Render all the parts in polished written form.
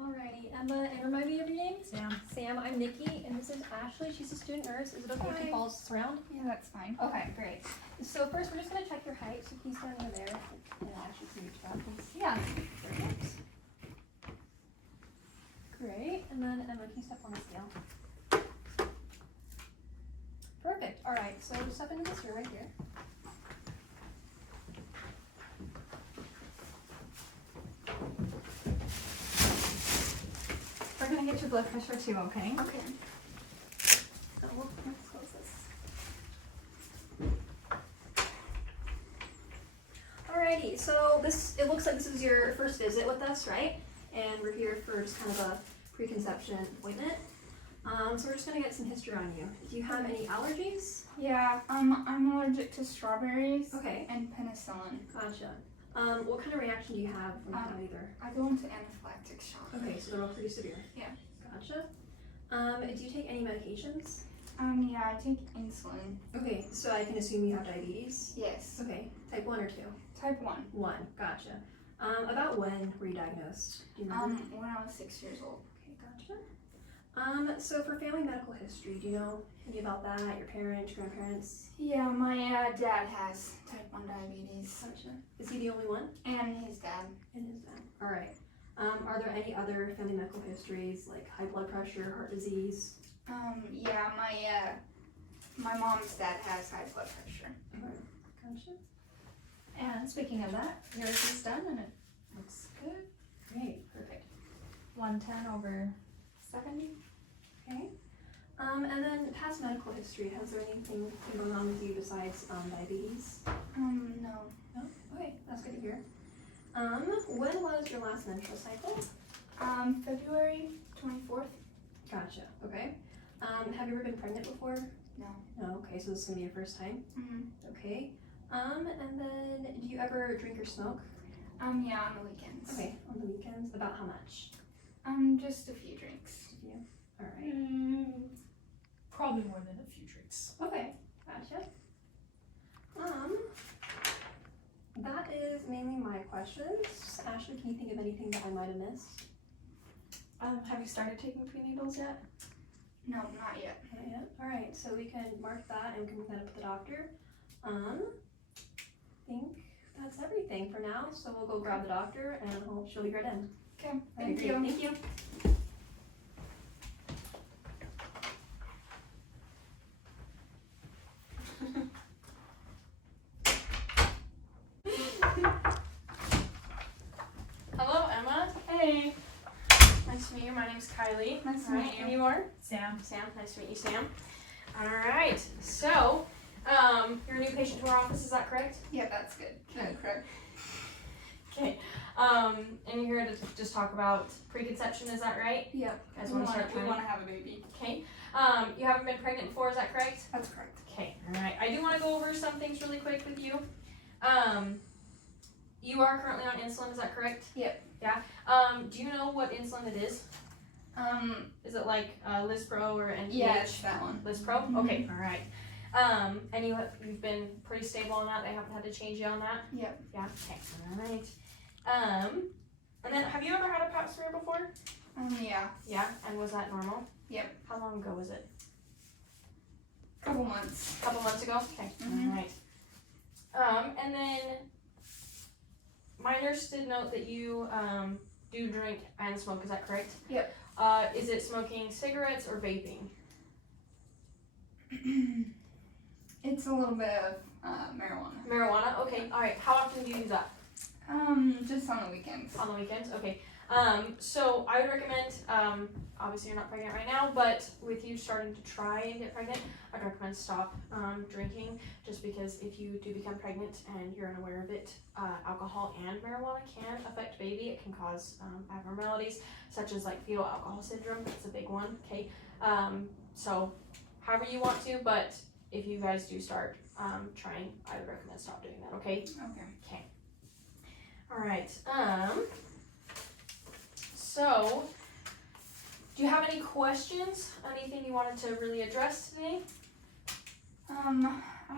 Alrighty, Emma, and remind me of your name? Sam. Sam, I'm Nikki, and this is Ashley. She's a student nurse. Is it okay if he follows us around? Yeah, that's fine. Okay, great. So first, we're just going to check your height. So please stand over there. And Ashley can reach out, please. Yeah. Perfect. Great. And then Emma, can you step on the scale? Perfect. All right. So step into this room right here. We're gonna get your blood pressure too, okay? Okay. So let's close this. Alrighty, so it looks like this is your first visit with us, right? And we're here for just kind of a preconception appointment. So we're just gonna get some history on you. Do you have any allergies? Yeah, I'm allergic to strawberries Okay, and penicillin. gotcha. What kind of reaction do you have when you have either? I go into anaphylactic shock. Okay, so they're all pretty severe. Yeah. Gotcha. Do you take any medications? Yeah, I take insulin. Okay, so I can assume you have diabetes? Yes. Okay, type 1 or 2? Type 1. 1, gotcha. About when were you diagnosed? Do you remember? When I was 6 years old. Okay, gotcha. So for family medical history, do you know any about that? Your parents, grandparents? Yeah, my dad has type 1 diabetes. Gotcha. Is he the only one? And his dad. And his dad. All right. Are there any other family medical histories like high blood pressure, heart disease? Yeah, my mom's dad has high blood pressure. Okay, gotcha. And speaking of that, yours is done and it looks good. Great, perfect. 110/70. Okay. And then past medical history, has there anything been going on with you besides diabetes? No. No? Okay, that's good to hear. When was your last menstrual cycle? February 24th. Gotcha, okay. Have you ever been pregnant before? No. No, okay, so this is gonna be your first time? Mm-hmm. Okay. And then do you ever drink or smoke? Yeah, on the weekends. Okay, on the weekends. About how much? Just a few drinks. Alright. Probably more than a few drinks. Okay, gotcha. That is mainly my questions. Ashley, can you think of anything that I might have missed? Have you started taking prenatals yet? No, not yet. Not yet. Alright, so we can mark that and we can bring that up with the doctor. I think that's everything for now, so we'll go grab the doctor and she'll be right in. Okay, Alright, thank you. great. Thank you. Hello, Emma. Hey. Nice to meet you. My name's Kylie. Nice to All right, meet you. And you are? Sam. Sam. Nice to meet you, Sam. All right. So, you're a new patient to our office. Is that correct? Yeah, that's good. Correct. Okay. And you're here to just talk about preconception. Is that right? Yep. You guys We want to start want trying? to have a baby. Okay. You haven't been pregnant before. Is that correct? That's correct. Okay, all right. I do want to go over some things really quick with you. You are currently on insulin, is that correct? Yep. Yeah. Do you know what insulin it is? Is it like Lispro or NPH? Yeah, it's that one. Lispro? Mhm. Okay, all right. And you've been pretty stable on that? They haven't had to change you on that? Yep. Yeah, okay, all right. And then have you ever had a pap smear before? Yeah. Yeah, and was that normal? Yep. How long ago was it? Couple months. A couple months ago? Okay, Mhm. all right. And then my nurse did note that you do drink and smoke, is that correct? Yep. Is it smoking cigarettes or vaping? It's a little bit of marijuana. Marijuana? Okay, all right. How often do you use that? Just on the weekends. On the weekends? Okay. So I would recommend, obviously you're not pregnant right now, but with you starting to try and get pregnant, I'd recommend stop drinking, just because if you do become pregnant and you're unaware of it, alcohol and marijuana can affect baby. It can cause abnormalities such as like fetal alcohol syndrome. That's a big one. Okay. So however you want to, but if you guys do start trying, I would recommend stop doing that. Okay. Okay. All right. So, do you have any questions? Anything you wanted to really address today? I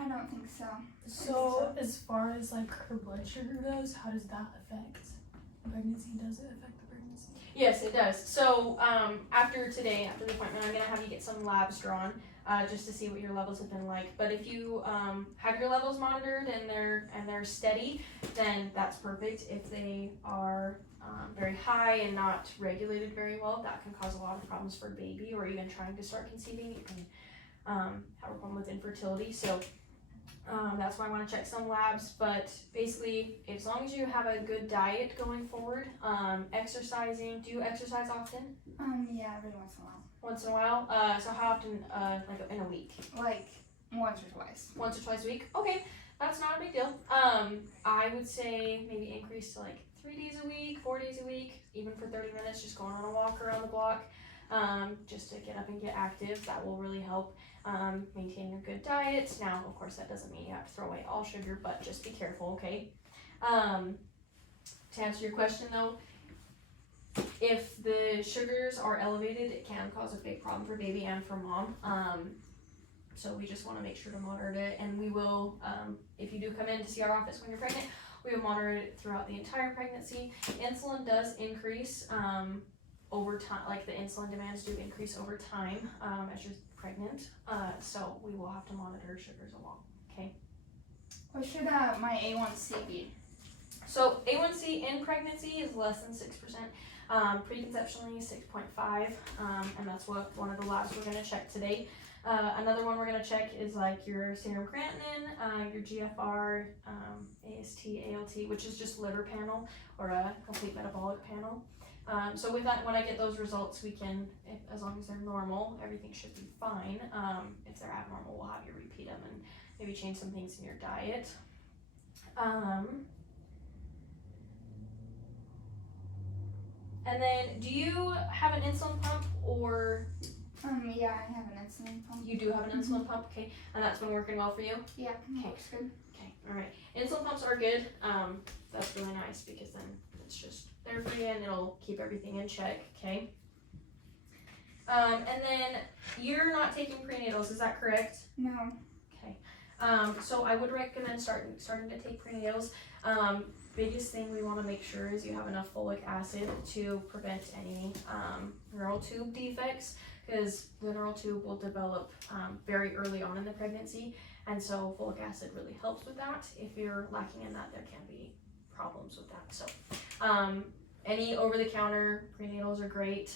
don't think so. So, as far as like her blood sugar goes, how does that affect the pregnancy? Does it affect the pregnancy? Yes, it does. So after today, after the appointment, I'm gonna have you get some labs drawn, just to see what your levels have been like. But if you have your levels monitored and they're steady, then that's perfect. If they are very high and not regulated very well, that can cause a lot of problems for baby or even trying to start conceiving. You can have a problem with infertility. So that's why I want to check some labs, but basically, as long as you have a good diet going forward, exercising. Do you exercise often? Yeah, every once in a while. Once in a while. So how often? Like in a week? Like once or twice. Once or twice a week. Okay, that's not a big deal. I would say maybe increase to like 3 days a week, 4 days a week, even for 30 minutes, just going on a walk around the block, just to get up and get active. That will really help. Maintaining a good diet. Now, of course, that doesn't mean you have to throw away all sugar, but just be careful, okay? To answer your question though, if the sugars are elevated, it can cause a big problem for baby and for mom. So we just want to make sure to monitor it, and we will, if you do come in to see our office when you're pregnant, we will monitor it throughout the entire pregnancy. Insulin does increase over time, like the insulin demands do increase over time as you're pregnant, so we will have to monitor sugars along, okay? What should my A1C be? So A1C in pregnancy is less than 6%, preconceptionally 6.5, and that's what one of the labs we're gonna check today. Another one we're gonna check is like your serum creatinine, your GFR, AST, ALT, which is just liver panel or a complete metabolic panel. So with that, when I get those results, we can, as long as they're normal, everything should be fine. If they're abnormal, we'll have you repeat them and maybe change some things in your diet. And then, do you have an insulin pump, or? Yeah, I have an insulin pump. You do have an insulin pump, okay, and that's been working well for you? Yeah, Okay. looks good. Okay, alright. Insulin pumps are good, that's really nice because then it's just there for you and it'll keep everything in check, okay? And then you're not taking prenatals, is that correct? No. Okay. So I would recommend starting to take prenatals. Biggest thing we want to make sure is you have enough folic acid to prevent any neural tube defects, because the neural tube will develop very early on in the pregnancy, and so folic acid really helps with that. If you're lacking in that, there can be problems with that. So any over-the-counter prenatals are great.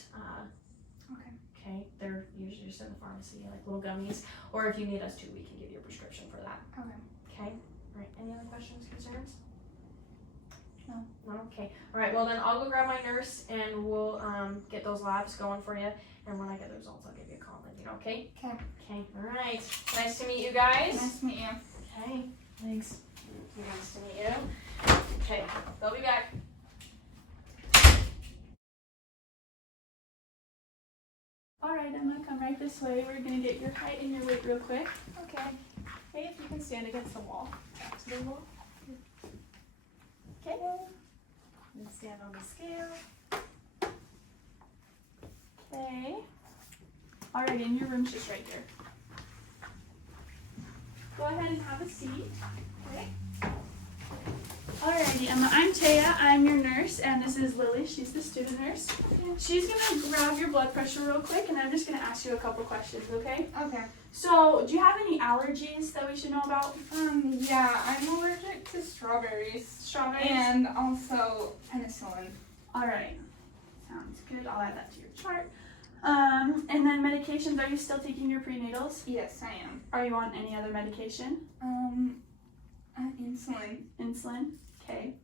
Okay, they're usually just in the pharmacy, like little gummies, or if you need us to, we can give you a prescription for that. Okay, all right, any other questions, concerns? No, okay, all right, well then I'll go grab my nurse and we'll get those labs going for you, and when I get the results, I'll give you a call and let you know, okay? Okay, all right, nice to meet you guys. Nice to meet you. Okay, thanks. Nice to meet you. Okay, they'll be back. Alright, I'm gonna come right this way. We're gonna get your height and your weight real quick. Okay. Okay, if you can stand against the wall. Back to the wall. Okay. And stand on the scale. Okay. Alright, and your room's just right here. Go ahead and have a seat. Okay. Alrighty, Emma, I'm Taya, I'm your nurse, and this is Lily, she's the student nurse. She's gonna grab your blood pressure real quick, and I'm just gonna ask you a couple questions, okay? Okay. So, do you have any allergies that we should know about? Yeah, I'm allergic to strawberries. Strawberries? And also penicillin. Alright, sounds good, I'll add that to your chart. And then medications, are you still taking your prenatals? Yes, I am. Are you on any other medication? Insulin. Insulin? Okay.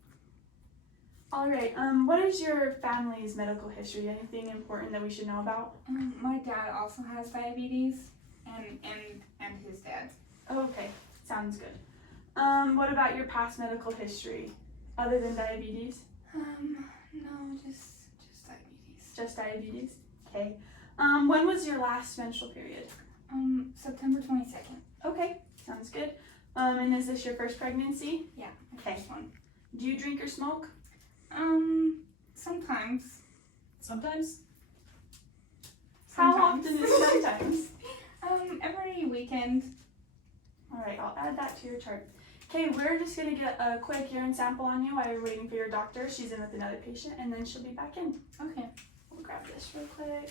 Alright, what is your family's medical history? Anything important that we should know about? My dad also has diabetes, and his dad. Okay, sounds good. What about your past medical history, other than diabetes? No, just diabetes. Just diabetes? Okay. When was your last menstrual period? September 22nd. Okay, sounds good. And is this your first pregnancy? Yeah, Okay. first one. Do you drink or smoke? Sometimes. Sometimes? How often is sometimes? Every weekend. Alright, I'll add that to your chart. Okay, we're just gonna get a quick urine sample on you while you're waiting for your doctor. She's in with another patient, and then she'll be back in. Okay. grab this real quick.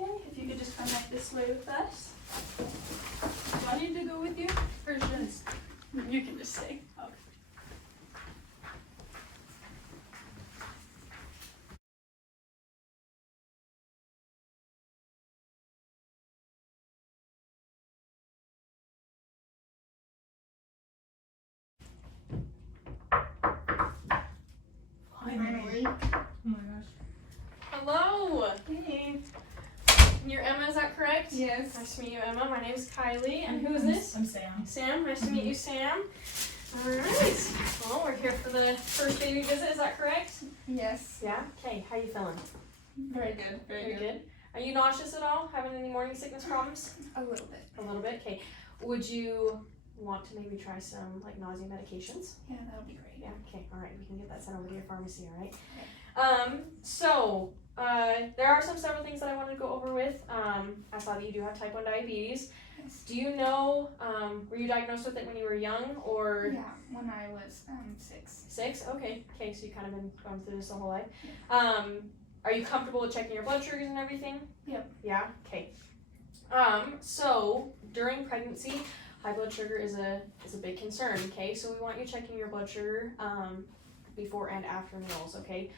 Okay, if you could just come back this way with us. Do I need to go with you? Or just? You can just stay. Okay. Finally. Oh my gosh. Hello. Hey. You're Emma, is that correct? Yes. Nice to meet you, Emma. My name is Kylie, and who is this? I'm Sam. Sam. Nice to meet you, Sam. All right. Well, we're here for the first baby visit. Is that correct? Yes. Yeah. Okay. How you feeling? Very good. Very good. Are you nauseous at all? Having any morning sickness problems? A little bit. A little bit. Okay. Would you want to maybe try some like nausea medications? Yeah, that would be great. Yeah. Okay. All right. We can get that sent over to your pharmacy. All right. Okay. So there are several things that I wanted to go over with. I saw that you do have type 1 diabetes. Yes. Do you know, were you diagnosed with it when you were young or Yeah, when I was 6. 6? Okay. Okay. So you kind of been going through this the whole life. Are you comfortable with checking your blood sugars and everything? Yep. Yeah. Okay. So during pregnancy, high blood sugar is a big concern. Okay. So we want you checking your blood sugar before and after meals. Okay.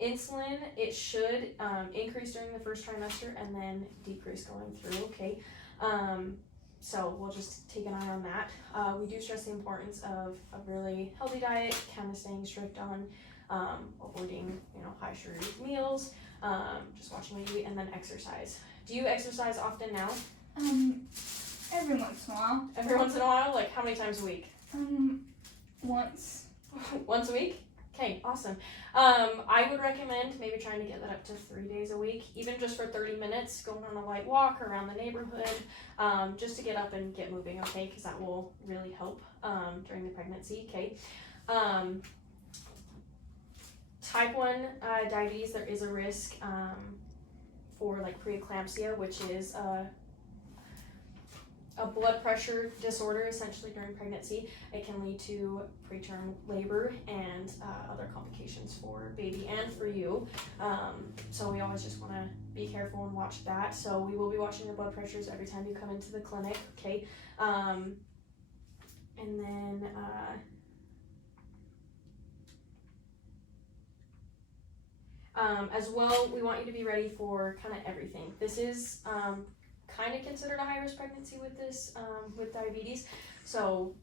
Insulin, it should increase during the first trimester and then decrease going through. Okay. So we'll just take an eye on that. We do stress the importance of a really healthy diet, kind of staying strict on avoiding, high sugar meals, just watching what you eat, and then exercise. Do you exercise often now? Every once in a while. Every once in a while? Like how many times a week? Once. Once a week? Okay, awesome. I would recommend maybe trying to get that up to 3 days a week, even just for 30 minutes, going on a light walk around the neighborhood, just to get up and get moving, okay, because that will really help during the pregnancy, okay. Type 1 diabetes, there is a risk for like preeclampsia, which is a blood pressure disorder essentially during pregnancy. It can lead to preterm labor and other complications for baby and for you. So we always just want to be careful and watch that. So we will be watching your blood pressures every time you come into the clinic, okay? And then as well, we want you to be ready for kind of everything. This is kind of considered a high-risk pregnancy with this, with diabetes. So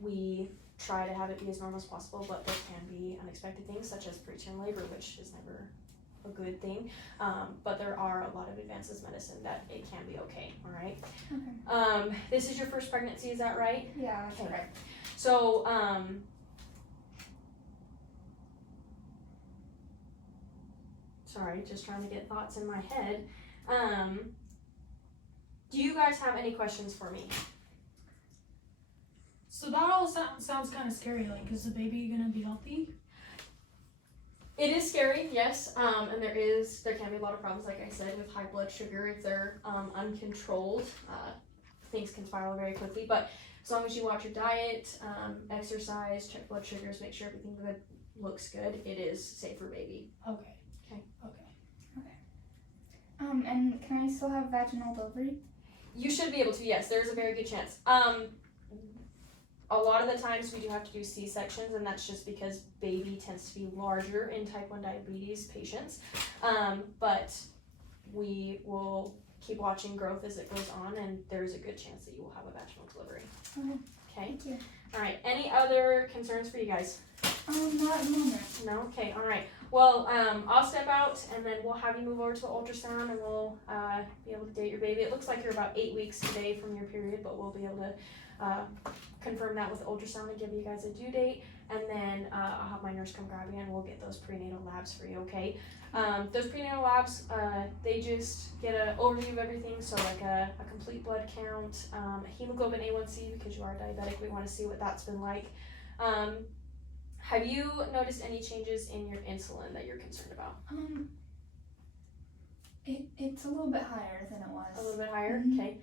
we try to have it be as normal as possible, but there can be unexpected things such as preterm labor, which is never a good thing. But there are a lot of advances in medicine that it can be okay, all right? Okay. This is your first pregnancy, is that right? Yeah, that's Okay. right. So, sorry, just trying to get thoughts in my head. Do you guys have any questions for me? So that all sounds kind of scary. Like, is the baby gonna be healthy? It is scary, yes, and there can be a lot of problems, like I said, with high blood sugar. If they're uncontrolled, things can spiral very quickly, but as long as you watch your diet, exercise, check blood sugars, make sure everything looks good, it is safe for baby. Okay. Okay. Okay. And can I still have vaginal delivery? You should be able to, yes, there's a very good chance. A lot of the times we do have to do C-sections, and that's just because baby tends to be larger in type 1 diabetes patients. But we will keep watching growth as it goes on, and there's a good chance that you will have a vaginal delivery. Okay. Okay? Thank you. All right, any other concerns for you guys? Not at the moment. No? Okay, all right. Well, I'll step out, and then we'll have you move over to the ultrasound, and we'll be able to date your baby. It looks like you're about 8 weeks today from your period, but we'll be able to confirm that with the ultrasound and give you guys a due date, and then I'll have my nurse come grab you, and we'll get those prenatal labs for you, okay? Those prenatal labs, they just get an overview of everything, so like a complete blood count, hemoglobin A1C, because you are diabetic, we want to see what that's been like. Have you noticed any changes in your insulin that you're concerned about? It's a little bit higher than it was. A little bit higher? Mhm. Okay.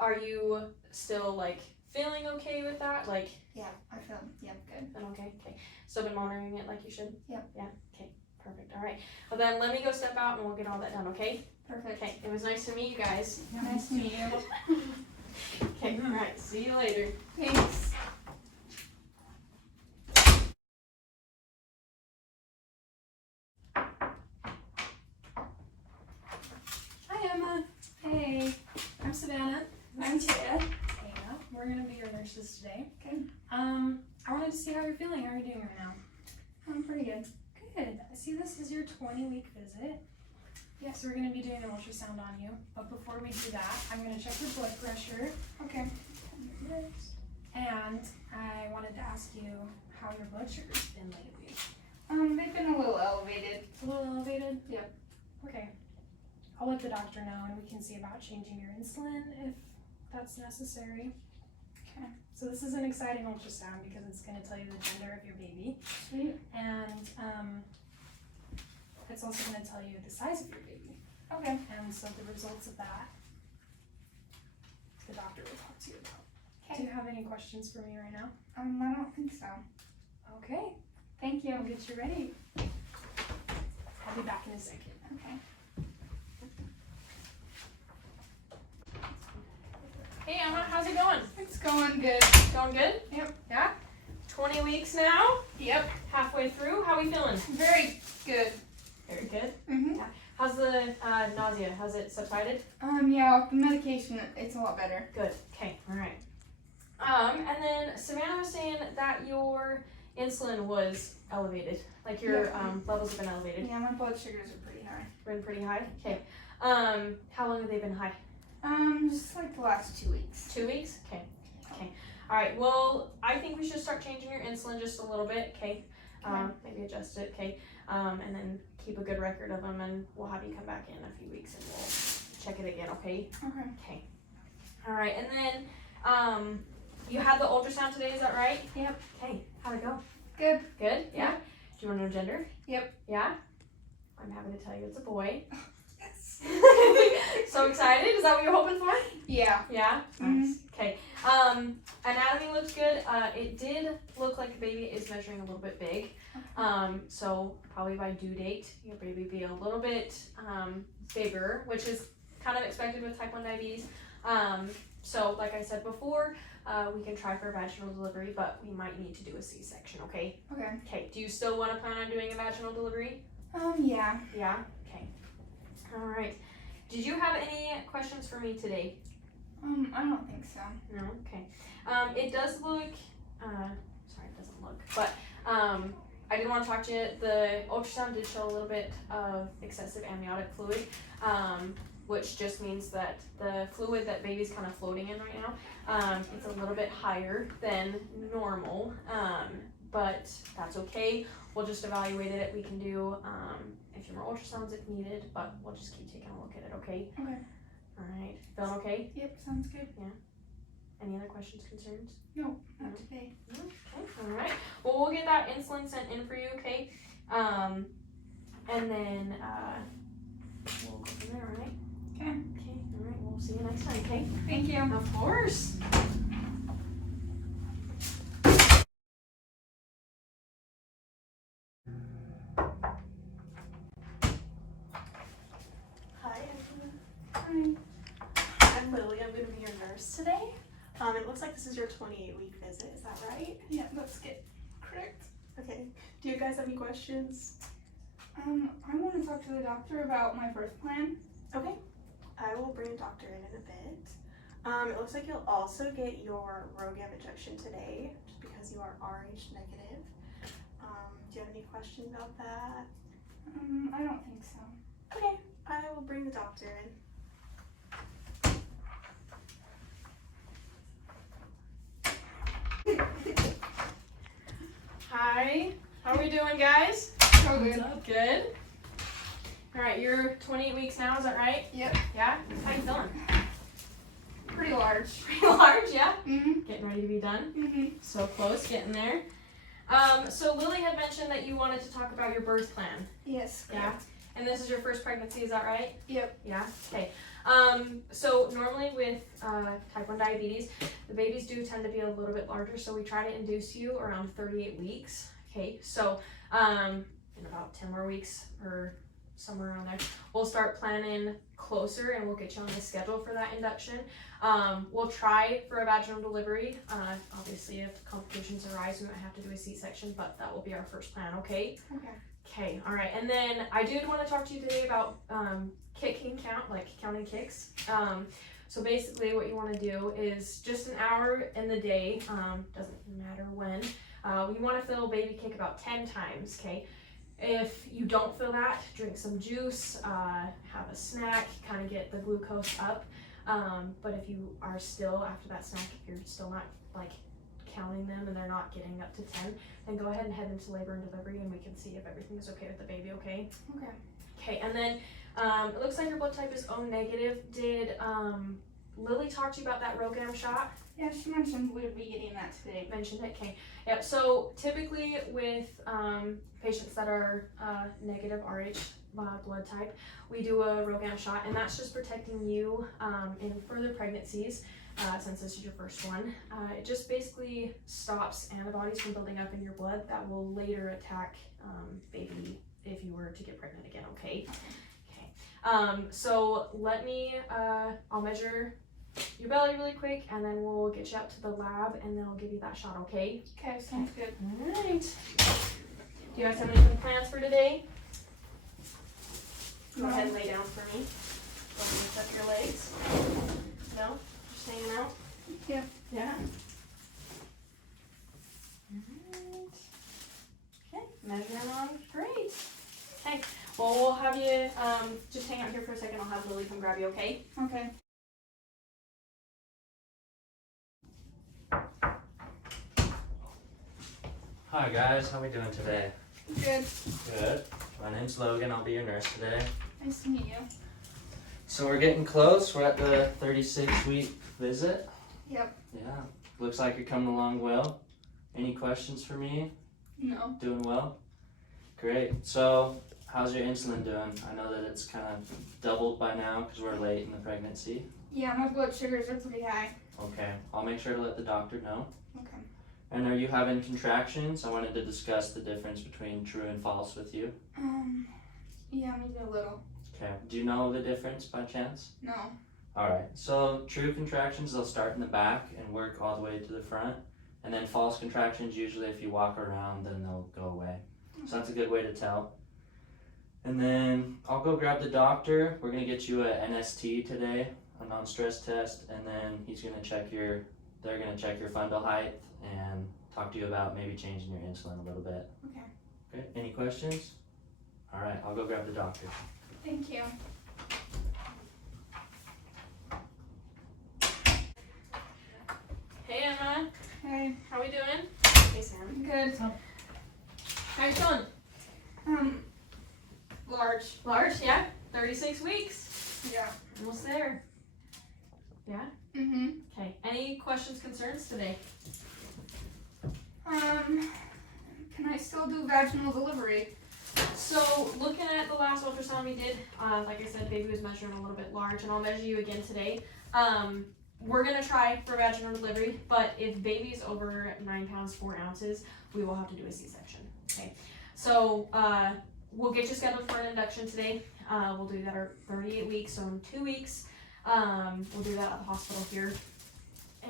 Are you still like feeling okay with that? Like, Yeah, I feel, good. been okay? Okay. Still been monitoring it like you should? Yep. Yeah, okay, perfect, alright. Well then, let me go step out and we'll get all that done, okay? Perfect. Okay, it was nice to meet you guys. Nice to meet you. Okay, alright, see you later. Thanks. Hi Emma. Hey. I'm Savannah. I'm Tia. Yeah, we're gonna be your nurses today. Okay. I wanted to see how you're feeling. How are you doing right now? I'm pretty good. Good. I see this is your 20-week visit. Yes, we're gonna be doing an ultrasound on you. But before we do that, I'm gonna check your blood pressure. Okay. And I wanted to ask you how your blood sugar's been lately. They've been a little elevated. A little elevated? Yep. Okay. I'll let the doctor know and we can see about changing your insulin if that's necessary. Okay. So this is an exciting ultrasound because it's going to tell you the gender of your baby. Sweet. And it's also going to tell you the size of your baby. Okay. And so the results of that, the doctor will talk to you about. Okay. Do you have any questions for me right now? I don't think so. Okay. Thank you. I'll get you ready. I'll be back in a second. Okay. Hey Emma, how's it going? It's going good. Going good? Yep. Yeah? 20 weeks now? Yep. Halfway through? How are we feeling? Very good. Very good. Mhm. How's the nausea? Has it subsided? Yeah, with the medication, it's a lot better. Good. Okay. All right. And then Savannah was saying that your insulin was elevated. Like your levels have been elevated. Yeah, my blood sugars are pretty high. Been pretty high. Okay. How long have they been high? Just like the last 2 weeks. 2 weeks? Okay. Okay. All right. Well, I think we should start changing your insulin just a little bit. Okay. Maybe adjust it. Okay. And then keep a good record of them, and we'll have you come back in a few weeks, and we'll check it again. Okay. Okay. Okay. All right. And then you had the ultrasound today. Is that right? Yep. Okay. How'd it go? Good. Good. Yeah. Do you want to know gender? Yep. Yeah. I'm happy to tell you it's a boy. Yes. So excited. Is that what you're hoping for? Yeah. Yeah. Mhm. Nice. Okay. Anatomy looks good. It did look like the baby is measuring a little bit big. So probably by due date, your baby be a little bit bigger, which is kind of expected with type 1 diabetes. So like I said before, we can try for vaginal delivery, but we might need to do a C-section. Okay. Okay. Okay. Do you still want to plan on doing a vaginal delivery? Yeah. Yeah. Okay. All right. Did you have any questions for me today? I don't think so. No? Okay. It does look, sorry, it doesn't look, but I did want to talk to you. The ultrasound did show a little bit of excessive amniotic fluid, which just means that the fluid that baby's kind of floating in right now, it's a little bit higher than normal, but that's okay. We'll just evaluate it. We can do a few more ultrasounds if needed, but we'll just keep taking a look at it, okay? Okay. All right. Feeling okay? Yep, sounds good. Any other questions, concerns? No, not today. Okay, all right. Well, we'll get that insulin sent in for you, okay? And then we'll go from there, all right? Okay. Okay, all right. We'll see you next time, okay? Thank you. Of course. Hi, Hi. I'm Lily. I'm going to be your nurse today. It looks like this is your 28-week visit. Is that right? Yeah, that's good. Correct. Okay. Do you guys have any questions? I want to talk to the doctor about my birth plan. Okay. I will bring a doctor in a bit. It looks like you'll also get your RhoGAM injection today, just because you are Rh negative. Do you have any questions about that? I don't think so. Okay. I will bring the doctor in. Hi. How are we doing, guys? So good. Good. All right. You're 28 weeks now. Is that right? Yep. Yeah. How you feeling? Pretty large. Pretty large, yeah. Mhm. Getting ready to be done. Mhm. So close, getting there. So Lily had mentioned that you wanted to talk about your birth plan. Yes. Yeah. Correct. And this is your first pregnancy, is that right? Yep. Yeah. Okay. So normally with type 1 diabetes, the babies do tend to be a little bit larger, so we try to induce you around 38 weeks. Okay, so in about 10 more weeks or somewhere around there, we'll start planning closer and we'll get you on the schedule for that induction. We'll try for a vaginal delivery. Obviously, if complications arise, we might have to do a C-section, but that will be our first plan, okay? Okay. Okay, all right. And then I did want to talk to you today about kicking count, like counting kicks. So basically what you want to do is just an hour in the day, doesn't matter when, you want to feel baby kick about 10 times, okay? If you don't feel that, drink some juice, have a snack, kind of get the glucose up. But if you are still, after that snack, if you're still not like counting them and they're not getting up to 10, then go ahead and head into labor and delivery and we can see if everything is okay with the baby, okay? Okay. Okay, and then it looks like your blood type is O negative. Did Lily talk to you about that RhoGAM shot? Yeah, she mentioned we would be getting that today. Mentioned it, okay. Yep, so typically with patients that are negative RH blood type, we do a RhoGAM shot, and that's just protecting you in further pregnancies. Since this is your first one, it just basically stops antibodies from building up in your blood that will later attack baby if you were to get pregnant again, okay? Okay. So let me, I'll measure your belly really quick and then we'll get you up to the lab and then I'll give you that shot, okay? Okay, sounds good. Alright. Do you guys have any plans for today? Go ahead and lay down for me. Don't lift up your legs. No? Just hanging out? Yeah. Yeah? Alright. Okay, measuring on. Great. Okay, well we'll have you just hang out here for a second. I'll have Lily come grab you, okay? Okay. Hi guys, how we doing today? Good. Good. My name's Logan, I'll be your nurse today. Nice to meet you. So we're getting close, we're at the 36-week visit. Yep. Yeah, looks like you're coming along well. Any questions for me? No. Doing well? Great. So, how's your insulin doing? I know that it's kind of doubled by now because we're late in the pregnancy. Yeah, my blood sugars are pretty high. Okay, I'll make sure to let the doctor know. Okay. And are you having contractions? I wanted to discuss the difference between true and false with you. Yeah, maybe a little. Okay, do you know the difference by chance? No. Alright, so true contractions, they'll start in the back and work all the way to the front. And then false contractions, usually if you walk around, then they'll go away. So that's a good way to tell. And then I'll go grab the doctor. We're gonna get you a NST today, a non-stress test, and then they're gonna check your fundal height and talk to you about maybe changing your insulin a little bit. Okay. Okay, any questions? Alright, I'll go grab the doctor. Thank you. Hey Emma, Hey. how we doing? Hey Sam. Good. How you feeling? Large. Large, yeah. 36 weeks. Yeah. Almost there. Yeah? Mm-hmm. Okay. Any questions, concerns today? Can I still do vaginal delivery? So, looking at the last ultrasound we did, like I said, baby was measuring a little bit large, and I'll measure you again today. We're gonna try for vaginal delivery, but if baby's over 9 pounds 4 ounces, we will have to do a C-section. Okay. So, we'll get you scheduled for an induction today. We'll do that at 38 weeks, so in 2 weeks. We'll do that at the hospital here,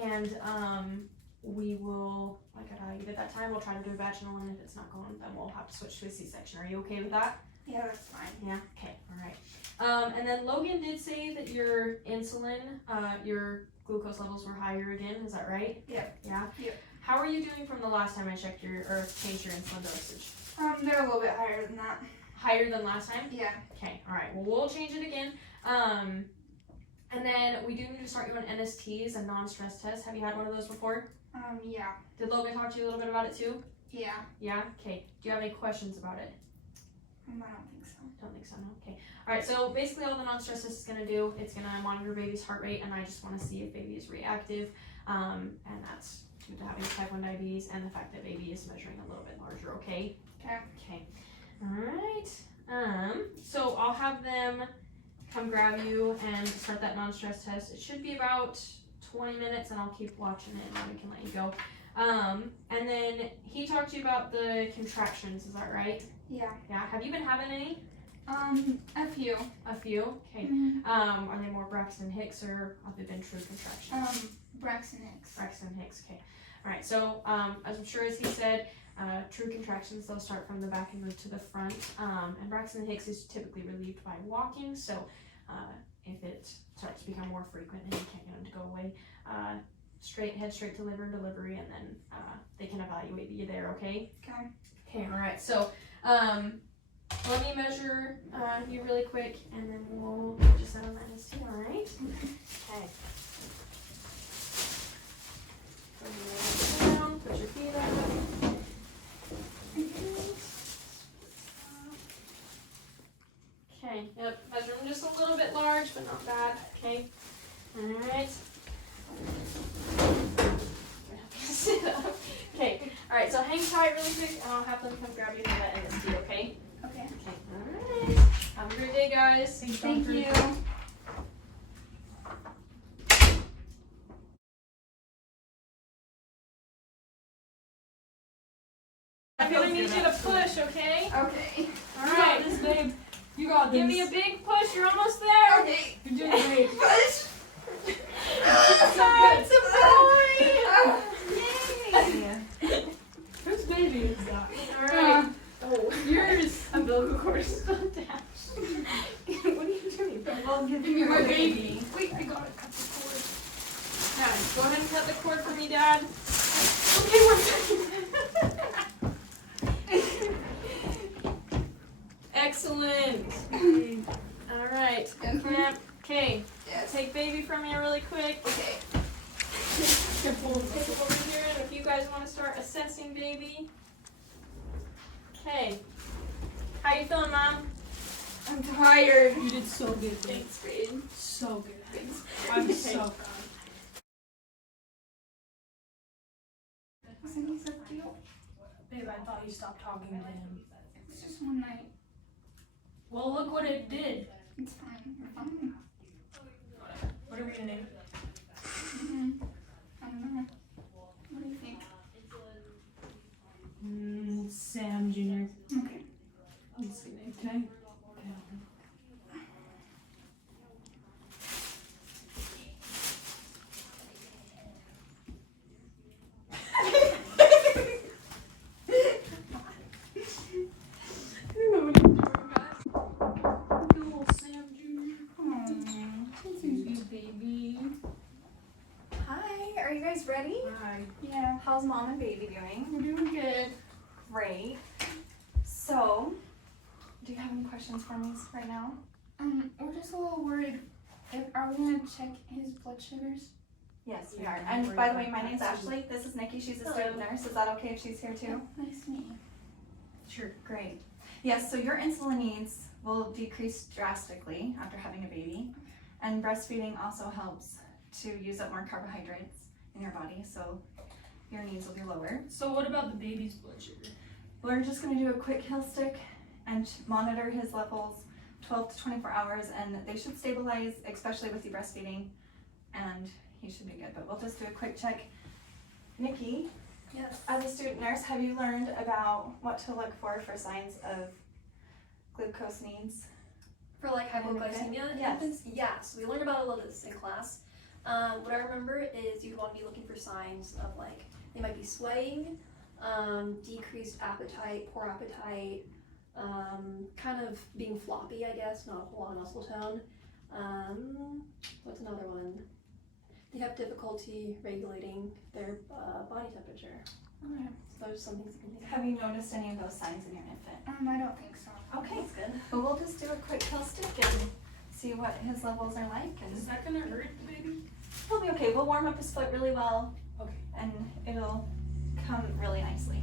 and we will, like you did that time, we'll try to do a vaginal, and if it's not going, then we'll have to switch to a C-section. Are you okay with that? Yeah, that's fine. Yeah, okay, alright. And then Logan did say that your insulin, your glucose levels were higher again, is that right? Yep. Yeah? Yep. How are you doing from the last time I checked or changed your insulin dosage? They're a little bit higher than that. Higher than last time? Yeah. Okay, alright, well we'll change it again. And then we do need to start you on NSTs, a non-stress test. Have you had one of those before? Yeah. Did Logan talk to you a little bit about it too? Yeah. Yeah? Okay. Do you have any questions about it? I don't think so. Don't think so, no? Okay. Alright, so basically all the non-stress test is going to do, it's going to monitor baby's heart rate, and I just want to see if baby is reactive. And that's due to having type 1 diabetes and the fact that baby is measuring a little bit larger, okay? Okay. Okay. Alright. So I'll have them come grab you and start that non-stress test. It should be about 20 minutes, and I'll keep watching it, and then we can let you go. And then he talked to you about the contractions, is that right? Yeah. Yeah. Have you been having any? A few. A few? Okay. Mhm. Are they more Braxton Hicks or have they been true contractions? Braxton Hicks. Braxton Hicks, okay. Alright, so as I'm sure as he said, true contractions, they'll start from the back and move to the front. And Braxton Hicks is typically relieved by walking, so if it starts to become more frequent and you can't get them to go away, head straight to labor and delivery, and then they can evaluate you there, okay? Okay. Okay, alright, so let me measure you really quick, and then we'll just set on that NST, alright? Okay. Put your legs down, put your feet up. Okay, yep, measure them just a little bit large, but not bad, okay? Alright. Sit up. Okay, alright, so hang tight really quick, and I'll have them come grab you from that NST, okay? Okay. Okay, alright. Have a great day, guys. Thank you. I'm gonna need you to push, okay? Okay. Alright. This babe. You got this. Give me a big push, you're almost there. Okay. You're doing great. Push. It's a boy. Yay. Whose baby is that? Alright. Oh, yours. Umbilical cord is still attached. What are you doing? Well, give Give me my baby. Wait, I gotta cut the cord. Yeah, go ahead and cut the cord for me, Dad. Okay, we're Excellent. Alright. Okay. Okay. Yes. Take baby from me really quick. Okay. Take it over here, and if you guys want to start assessing baby. Okay. How you feeling, Mom? I'm tired. You did so good. Babe. Thanks, Reed. So good. I'm so proud. Wasn't he so cute? Babe, I thought you stopped talking to him. It's just one night. Well, look what it did. It's fine. We're fine. What are we gonna name it? I don't know. What do you think? Sam Jr. Okay. That's the name. Okay. Hi, are you guys ready? Hi. Yeah. How's mom and baby doing? We're doing good. Great. So, do you have any questions for me right now? We're just a little worried. Are we gonna check his blood sugars? Yes, we are. And by the way, my name's Ashley. This is Nikki. She's a student nurse. Is that okay if she's here too? Nice to meet you. Sure. Great. Yes, so your insulin needs will decrease drastically after having a baby. And breastfeeding also helps to use up more carbohydrates in your body, so your needs will be lower. So what about the baby's blood sugar? We're just going to do a quick hill stick and monitor his levels 12 to 24 hours, and they should stabilize, especially with you breastfeeding, and he should be good. But we'll just do a quick check. Nikki, Yes. as a student nurse, have you learned about what to look for signs of glucose needs? For like hypoglycemia in Yes. infants? Yes. We learned about it a little bit in class. What I remember is you'd want to be looking for signs of like, they might be swaying, decreased appetite, poor appetite, kind of being floppy, I guess, not a whole lot of muscle tone. What's another one? They have difficulty regulating their body temperature. Okay. So those are some things you can think of. Have you noticed any of those signs in your infant? I don't think so. Okay. That's good. Well, we'll just do a quick hill stick and see what his levels are like, Is and that gonna hurt the baby? he'll be okay. We'll warm up his foot really well, Okay. and it'll come really nicely.